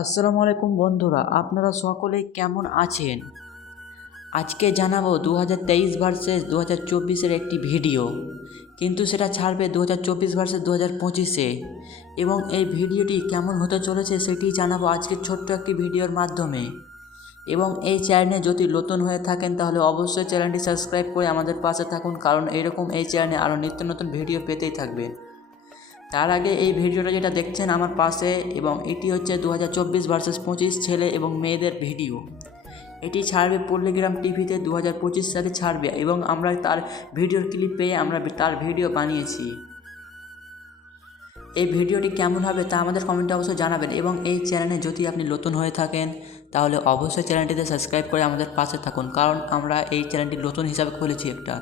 আসসালামু আলাইকুম বন্ধুরা, আপনারা সকলেই কেমন আছেন? আজকে জানাবো 2023 ভার্সেস 2024-এর একটি ভিডিও, কিন্তু সেটা ছাড়বে 2024 ভার্সেস 2025-এ। এবং এই ভিডিওটি কেমন হতে চলেছে সেটি জানাবো আজকের ছোট্ট একটি ভিডিওর মাধ্যমে। এবং এই চ্যানেলে যদি নতুন হয়ে থাকেন তাহলে অবশ্যই চ্যানেলটি সাবস্ক্রাইব করে আমাদের পাশে থাকুন, কারণ এইরকম এই চ্যানেলে আরও নিত্য নতুন ভিডিও পেতেই থাকবেন। তার আগে এই ভিডিওটা যেটা দেখছেন আমার পাশে, এবং এটি হচ্ছে 2024 ভার্সেস 25 ছেলে এবং মেয়েদের ভিডিও। এটি ছাড়বে পল্লীগ্রাম টিভিতে 2025 সালে ছাড়বে, এবং আমরা তার ভিডিওর ক্লিপ পেয়ে আমরা তার ভিডিও বানিয়েছি। এই ভিডিওটি কেমন হবে তা আমাদের কমেন্টে অবশ্যই জানাবেন। এবং এই চ্যানেলে যদি আপনি নতুন হয়ে থাকেন তাহলে অবশ্যই চ্যানেলটিতে সাবস্ক্রাইব করে আমাদের পাশে থাকুন, কারণ আমরা এই চ্যানেলটি নতুন হিসাবে খুলেছি একটা।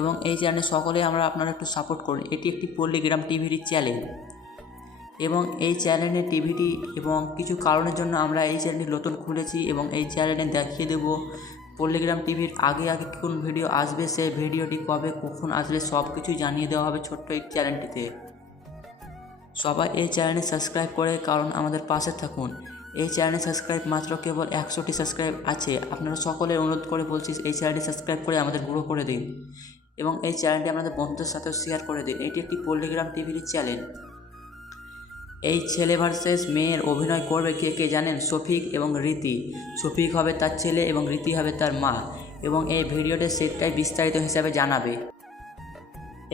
এবং এই চ্যানেলে সকলে আপনারা একটু সাপোর্ট করুন। এটি একটি পল্লীগ্রাম টিভির চ্যানেল, এবং এই চ্যানেলে টিভিটি এবং কিছু কারণের জন্য আমরা এই চ্যানেলটি নতুন খুলেছি, এবং এই চ্যানেলে দেখিয়ে দেব পল্লীগ্রাম টিভির আগে কোন ভিডিও আসবে, সেই ভিডিওটি কবে কখন আসবে সব কিছুই জানিয়ে দেওয়া হবে ছোট্ট এই চ্যানেলটিতে। সবাই এই চ্যানেলে সাবস্ক্রাইব করে কারণ আমাদের পাশে থাকুন। এই চ্যানেলে সাবস্ক্রাইব মাত্র কেবল 100টি সাবস্ক্রাইব আছে। আপনারা সকলে অনুরোধ করে বলছি এই চ্যানেলটি সাবস্ক্রাইব করে আমাদের গ্রো করে দিন, এবং এই চ্যানেলটি আপনাদের বন্ধুদের সাথেও শেয়ার করে দিন। এটি একটি পল্লীগ্রাম টিভির চ্যানেল। এই ছেলে ভার্সেস মেয়ের অভিনয় করবে কে কে জানেন? শফিক এবং রীতি। শফিক হবে তার ছেলে এবং রীতি হবে তার মা, এবং এই ভিডিওতে সেটাই বিস্তারিত হিসাবে জানাবে।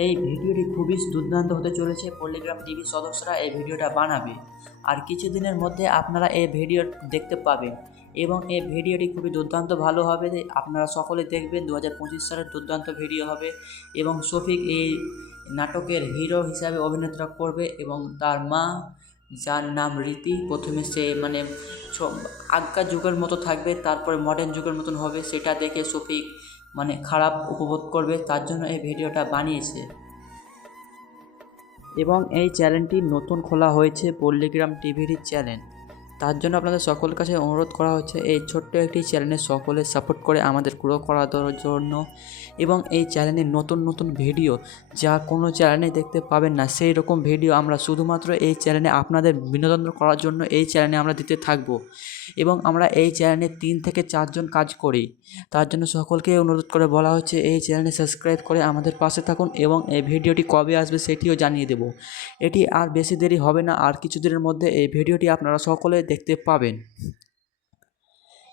এই ভিডিওটি খুবই দুর্দান্ত হতে চলেছে। পল্লীগ্রাম টিভির সদস্যরা এই ভিডিওটা বানাবে, আর কিছুদিনের মধ্যে আপনারা এই ভিডিও দেখতে পাবেন, এবং এই ভিডিওটি খুবই দুর্দান্ত ভালো হবে। আপনারা সকলে দেখবেন 2025 সালের দুর্দান্ত ভিডিও হবে। এবং শফিক এই নাটকের হিরো হিসাবে অভিনেতা করবে, এবং তার মা যার নাম রীতি, প্রথমে সে আগেকার যুগের মতো থাকবে, তারপরে মডার্ন যুগের মতন হবে। সেটা দেখে শফিক খারাপ উপভোগ করবে, তার জন্য এই ভিডিওটা বানিয়েছে। এবং এই চ্যানেলটি নতুন খোলা হয়েছে, পল্লীগ্রাম টিভির চ্যানেল। তার জন্য আপনাদের সকলের কাছে অনুরোধ করা হচ্ছে এই ছোট্ট একটি চ্যানেলে সকলে সাপোর্ট করে আমাদের গ্রো করার জন্য। এবং এই চ্যানেলে নতুন নতুন ভিডিও যা কোনো চ্যানেলে দেখতে পাবেন না, সেই রকম ভিডিও আমরা শুধুমাত্র এই চ্যানেলে আপনাদের বিনোদন করার জন্য এই চ্যানেলে আমরা দিতে থাকব। এবং আমরা এই চ্যানেলে 3 থেকে 4 জন কাজ করি। তার জন্য সকলকে অনুরোধ করে বলা হচ্ছে এই চ্যানেলে সাবস্ক্রাইব করে আমাদের পাশে থাকুন, এবং এই ভিডিওটি কবে আসবে সেটিও জানিয়ে দেব। এটি আর বেশি দেরি হবে না, আর কিছুদিনের মধ্যে এই ভিডিওটি আপনারা সকলে দেখতে পাবেন।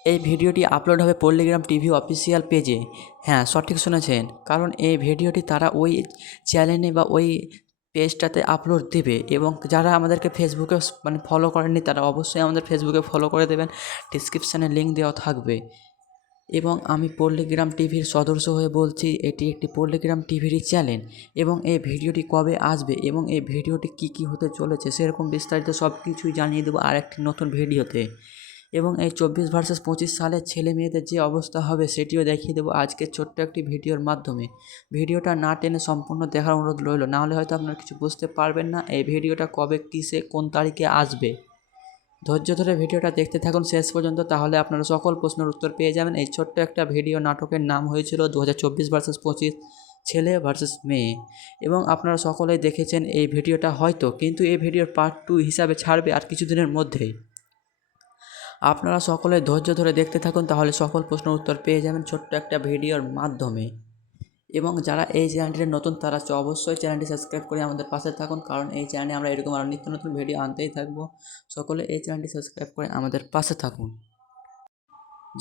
এই ভিডিওটি আপলোড হবে পল্লীগ্রাম টিভি অফিসিয়াল পেজে। হ্যাঁ, সঠিক শুনেছেন, কারণ এই ভিডিওটি তারা ওই চ্যানেলে বা ওই পেজটাতে আপলোড দেবে। এবং যারা আমাদেরকে ফেসবুকে ফলো করেননি তারা অবশ্যই আমাদের ফেসবুকে ফলো করে দেবেন, ডিসক্রিপশানে লিঙ্ক দেওয়া থাকবে। এবং আমি পল্লীগ্রাম টিভির সদস্য হয়ে বলছি এটি একটি পল্লীগ্রাম টিভিরই চ্যানেল, এবং এই ভিডিওটি কবে আসবে এবং এই ভিডিওটি কি হতে চলেছে সেরকম বিস্তারিত সব কিছুই জানিয়ে দেবো আর একটি নতুন ভিডিওতে। এবং এই 24 ভার্সেস 25 সালের ছেলে মেয়েদের যে অবস্থা হবে সেটিও দেখিয়ে দেবো আজকের ছোট্ট একটি ভিডিওর মাধ্যমে। ভিডিওটা না টেনে সম্পূর্ণ দেখার অনুরোধ রইল, নাহলে হয়তো আপনারা কিছু বুঝতে পারবেন না এই ভিডিওটা কবে কিসে কোন তারিখে আসবে। ধৈর্য ধরে ভিডিওটা দেখতে থাকুন শেষ পর্যন্ত, তাহলে আপনারা সকল প্রশ্নের উত্তর পেয়ে যাবেন। এই ছোট্ট একটা ভিডিও নাটকের নাম হয়েছিল 2024 ভার্সেস 25 ছেলে ভার্সেস মেয়ে, এবং আপনারা সকলেই দেখেছেন এই ভিডিওটা হয়তো, কিন্তু এই ভিডিওর পার্ট 2 হিসাবে ছাড়বে আর কিছুদিনের মধ্যেই। আপনারা সকলে ধৈর্য ধরে দেখতে থাকুন, তাহলে সকল প্রশ্নের উত্তর পেয়ে যাবেন ছোট্ট একটা ভিডিওর মাধ্যমে। এবং যারা এই চ্যানেলটির নতুন তারা অবশ্যই চ্যানেলটি সাবস্ক্রাইব করে আমাদের পাশে থাকুন, কারণ এই চ্যানেলে আমরা এরকম আরও নিত্য নতুন ভিডিও আনতেই থাকবো। সকলে এই চ্যানেলটি সাবস্ক্রাইব করে আমাদের পাশে থাকুন।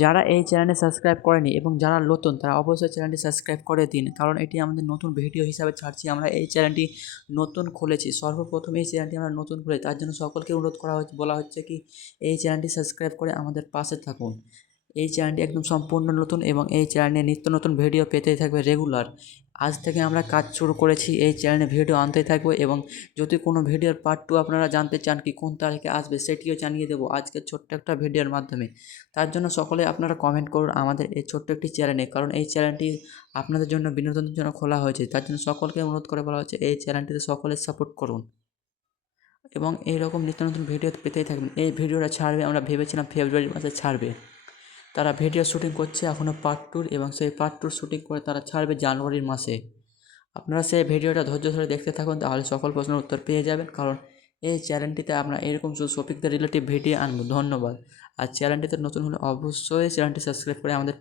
যারা এই চ্যানেলে সাবস্ক্রাইব করেনি এবং যারা নতুন তারা অবশ্যই চ্যানেলটি সাবস্ক্রাইব করে দিন, কারণ এটি আমাদের নতুন ভিডিও হিসাবে ছাড়ছি। আমরা এই চ্যানেলটি নতুন খুলেছি, সর্বপ্রথম এই চ্যানেলটি আমরা নতুন খুলেছি, তার জন্য সকলকে অনুরোধ করা হচ্ছে, বলা হচ্ছে কি এই চ্যানেলটি সাবস্ক্রাইব করে আমাদের পাশে থাকুন। এই চ্যানেলটি একদম সম্পূর্ণ নতুন, এবং এই চ্যানেলে নিত্য নতুন ভিডিও পেতেই থাকবে রেগুলার। আজ থেকে আমরা কাজ শুরু করেছি, এই চ্যানেলে ভিডিও আনতেই থাকবো। এবং যদি কোনো ভিডিওর পার্ট 2 আপনারা জানতে চান কি কোন তারিখে আসবে সেটিও জানিয়ে দেবো আজকের ছোট্ট একটা ভিডিওর মাধ্যমে। তার জন্য সকলে আপনারা কমেন্ট করুন আমাদের এই ছোট্ট একটি চ্যানেলে, কারণ এই চ্যানেলটি আপনাদের জন্য বিনোদনের জন্য খোলা হয়েছে। তার জন্য সকলকে অনুরোধ করে বলা হচ্ছে এই চ্যানেলটিতে সকলে সাপোর্ট করুন, এবং এইরকম নিত্য নতুন ভিডিও পেতেই থাকবেন। এই ভিডিওটা ছাড়বে, আমরা ভেবেছিলাম ফেব্রুয়ারি মাসে ছাড়বে। তারা ভিডিও শ্যুটিং করছে এখনও পার্ট 2, এবং সেই পার্ট 2 শ্যুটিং করে তারা ছাড়বে জানুয়ারির মাসে। আপনারা সেই ভিডিওটা ধৈর্য ধরে দেখতে থাকুন, তাহলে সকল প্রশ্নের উত্তর পেয়ে যাবেন, কারণ এই চ্যানেলটিতে আমরা এরকম শপিং রিলেটিভ ভিডিও আনবো। ধন্যবাদ। আর চ্যানেলটিতে নতুন হলে অবশ্যই চ্যানেলটি সাবস্ক্রাইব করে আমাদের